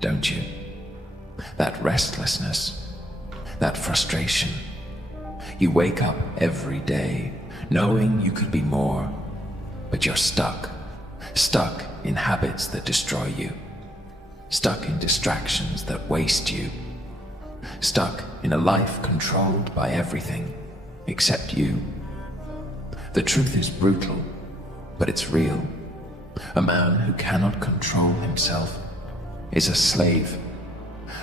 don't you? That restlessness, that frustration. You wake up every day knowing you could be more, but you're stuck in habits that destroy you, stuck in distractions that waste you, stuck in a life controlled by everything except you. The truth is brutal, but it's real. A man who cannot control himself is a slave.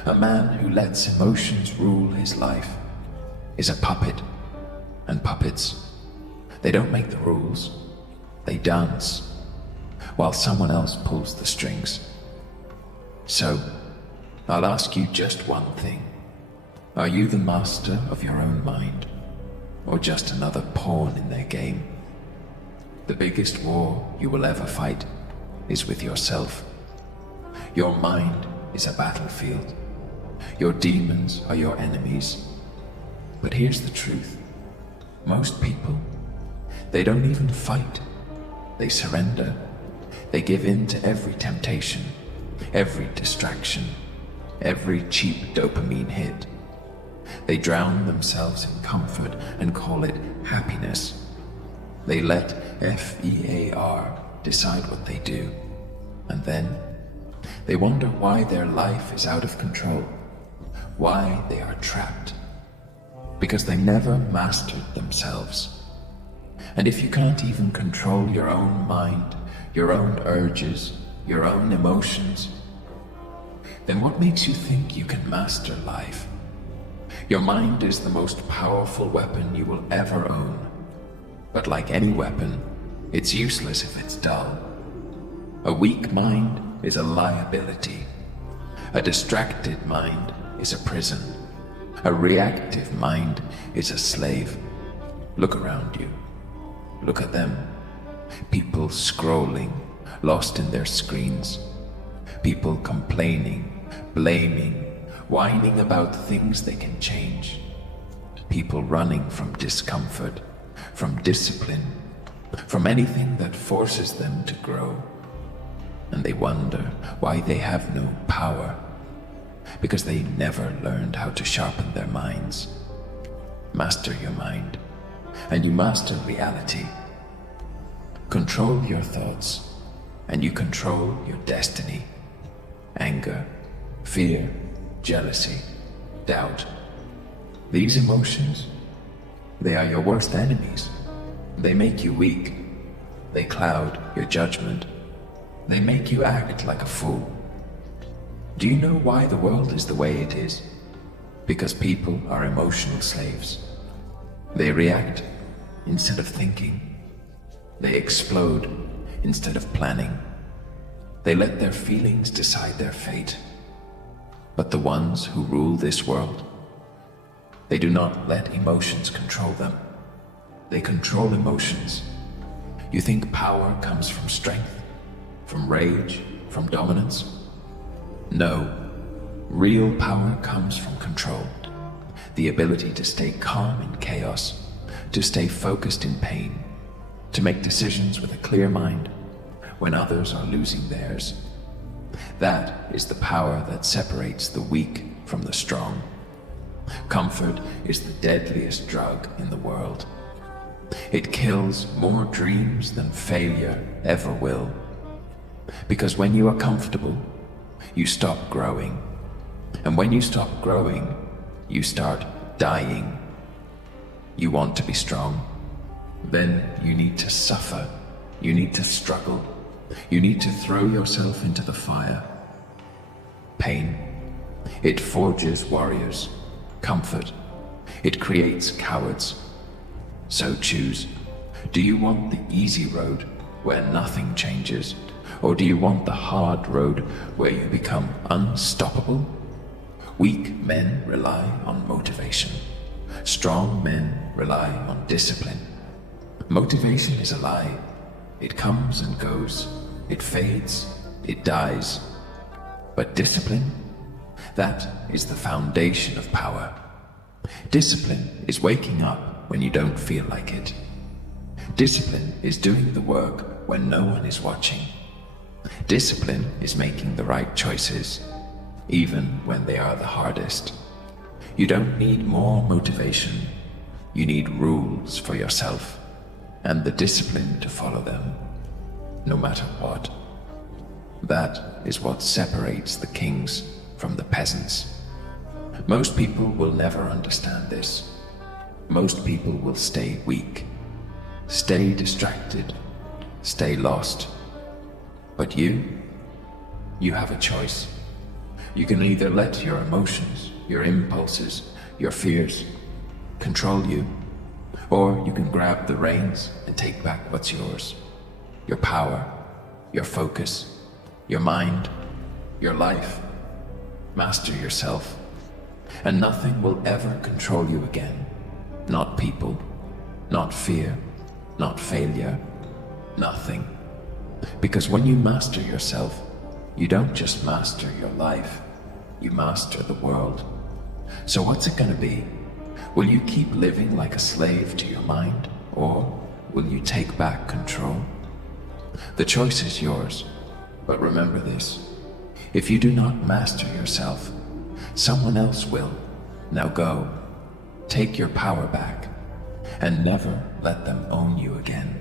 A man who lets emotions rule his life is a puppet. And puppets, they don't make the rules, they dance, while someone else pulls the strings. So, I'll ask you just one thing. Are you the master of your own mind, or just another pawn in their game? The biggest war you will ever fight is with yourself. Your mind is a battlefield. Your demons are your enemies. But here's the truth. Most people, they don't even fight. They surrender. They give in to every temptation, every distraction, every cheap dopamine hit. They drown themselves in comfort and call it happiness. They let FEAR decide what they do. And then they wonder why their life is out of control, why they are trapped. Because they never mastered themselves. And if you can't even control your own mind, your own urges, your own emotions, then what makes you think you can master life? Your mind is the most powerful weapon you will ever own. But like any weapon, it's useless if it's dull. A weak mind is a liability. A distracted mind is a prison. A reactive mind is a slave. Look around you. Look at them. People scrolling, lost in their screens. People complaining, blaming, whining about things they can change. People running from discomfort, from discipline, from anything that forces them to grow. And they wonder why they have no power. Because they never learned how to sharpen their minds. Master your mind, and you master reality. Control your thoughts, and you control your destiny. Anger, fear, jealousy, doubt. These emotions, they are your worst enemies. They make you weak. They cloud your judgment. They make you act like a fool. Do you know why the world is the way it is? Because people are emotional slaves. They react instead of thinking. They explode instead of planning. They let their feelings decide their fate. But the ones who rule this world, they do not let emotions control them. They control emotions. You think power comes from strength, from rage, from dominance? No, real power comes from control. The ability to stay calm in chaos, to stay focused in pain, to make decisions with a clear mind when others are losing theirs. That is the power that separates the weak from the strong. Comfort is the deadliest drug in the world. It kills more dreams than failure ever will. Because when you are comfortable, you stop growing. And when you stop growing, you start dying. You want to be strong. Then you need to suffer. You need to struggle. You need to throw yourself into the fire. Pain. It forges warriors. Comfort. It creates cowards. So choose. Do you want the easy road where nothing changes? Or do you want the hard road where you become unstoppable? Weak men rely on motivation. Strong men rely on discipline. Motivation is a lie. It comes and goes. It fades. It dies. But discipline, that is the foundation of power. Discipline is waking up when you don't feel like it. Discipline is doing the work when no one is watching. Discipline is making the right choices, even when they are the hardest. You don't need more motivation. You need rules for yourself and the discipline to follow them, no matter what. That is what separates the kings from the peasants. Most people will never understand this. Most people will stay weak, stay distracted, stay lost. But you have a choice. You can either let your emotions, your impulses, your fears control you, or you can grab the reins and take back what's yours. Your power, your focus, your mind, your life. Master yourself, and nothing will ever control you again. Not people, not fear, not failure, nothing. Because when you master yourself, you don't just master your life, you master the world. So what's it gonna be? Will you keep living like a slave to your mind, or will you take back control? The choice is yours, but remember this. If you do not master yourself, someone else will. Now go, take your power back, and never let them own you again.